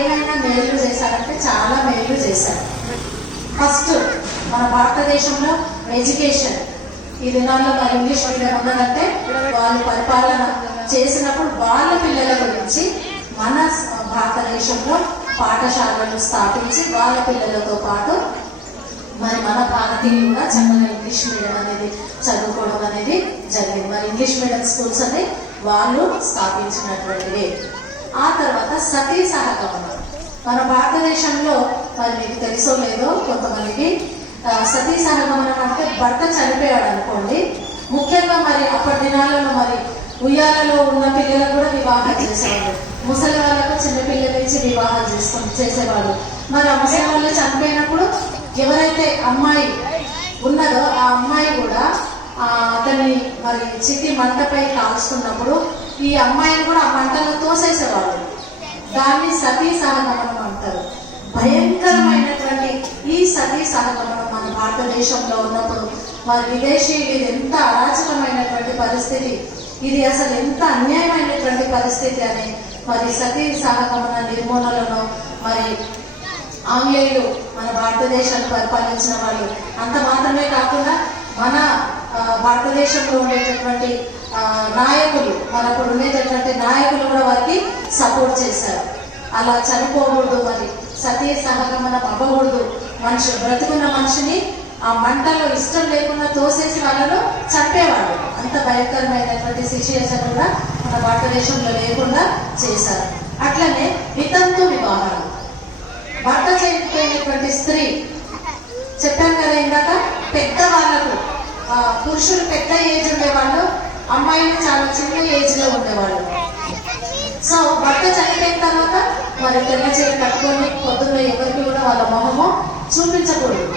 ఏమైనా మేలు చేశారంటే చాలా మేలు చేశారు. ఫస్ట్ మన భారతదేశంలో ఎడ్యుకేషన్ ఈ దినాల్లో మరి ఇంగ్లీష్ మీడియం ఉన్నదంటే వాళ్ళు పరిపాలన చేసినప్పుడు వాళ్ళ పిల్లల గురించి మన భారతదేశంలో పాఠశాలలు స్థాపించి వాళ్ళ పిల్లలతో పాటు మరి మన భారతీయులు కూడా చక్కగా ఇంగ్లీష్ మీడియం అనేది చదువుకోవడం అనేది జరిగింది. మరి ఇంగ్లీష్ మీడియం స్కూల్స్ అని వాళ్ళు స్థాపించినటువంటివి. ఆ తర్వాత సతీ సహగమనం మన భారతదేశంలో మరి మీకు తెలుసో లేదో కొంతమందికి సతీ సహగమనం అంటే భర్త చనిపోయాడు అనుకోండి, ముఖ్యంగా మరి అప్పటి దినాలలో మరి ఉయ్యాలలో ఉన్న పిల్లలకు కూడా వివాహం చేసేవాళ్ళు, ముసలి వాళ్ళకు చిన్నపిల్లల నుంచి వివాహం చేసేవాళ్ళు. మరి ఆ ముసలి వాళ్ళు చనిపోయినప్పుడు ఎవరైతే అమ్మాయి ఉన్నదో ఆ అమ్మాయి కూడా అతన్ని మరి చితి మంటపై కాల్చుకున్నప్పుడు ఈ అమ్మాయిని కూడా ఆ మంటలో తోసేసేవాళ్ళు. దాన్ని సతీ సహగమనం అంటారు. భయంకరమైనటువంటి ఈ సతీ సహగమనం మన భారతదేశంలో ఉన్నప్పుడు మరి విదేశీయులు ఎంత అరాచకమైనటువంటి పరిస్థితి, ఇది అసలు ఎంత అన్యాయమైనటువంటి పరిస్థితి అని మరి సతీ సహగమన నిర్మూలనలో మరి ఆంగ్లేయులు మన భారతదేశాన్ని పరిపాలించిన వాళ్ళు. అంత మాత్రమే కాకుండా మన భారతదేశంలో ఉండేటటువంటి నాయకులు, మనప్పుడు ఉండేటటువంటి నాయకులు కూడా వారికి సపోర్ట్ చేశారు. అలా చనిపోకూడదు, మరి సతీ సహగమనం అవ్వకూడదు, మనిషి బ్రతుకున్న మనిషిని ఆ మంటలో ఇష్టం లేకుండా తోసేసి వాళ్ళను చంపేవాడు. అంత భయంకరమైనటువంటి సిచ్యుయేషన్ కూడా మన భారతదేశంలో లేకుండా చేశారు. అట్లనే వితంతు వివాహాలు, భర్త చనిపోయినటువంటి స్త్రీ చెప్పాను కదా ఇందాక, పెద్ద వాళ్ళకు పురుషులు పెద్ద ఏజ్ ఉండేవాళ్ళు, అమ్మాయిలు చాలా చిన్న ఏజ్ లో ఉండేవాళ్ళు. సో భర్త చనిపోయిన తర్వాత మరి తెల్ల చీర కట్టుకొని పొద్దున్న ఎవరికి కూడా వాళ్ళ మొహము చూపించకూడదు.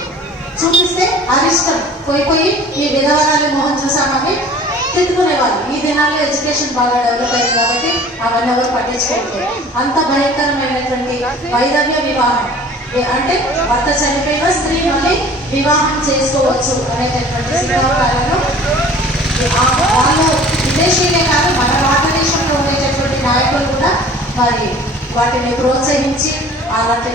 చూపిస్తే అరిష్టం, పోయి ఈ విధవరాలి మొహం చూసామని తిట్టుకునేవాళ్ళు. ఈ దినాల్లో ఎడ్యుకేషన్ బాగా డెవలప్ అయింది కాబట్టి అవన్నీ ఎవరు పట్టించుకోవట్లేదు. అంత భయంకరమైనటువంటి వైధవ్య వివాహం అంటే భర్త చనిపోయిన స్త్రీ మళ్ళీ వివాహం చేసుకోవచ్చు అనేటటువంటి సిద్ధాంతాలను వాళ్ళు విదేశీయులే కాదు మన భారతదేశంలో ఉండేటటువంటి నాయకులు కూడా మరి వాటిని ప్రోత్సహించి అలాంటి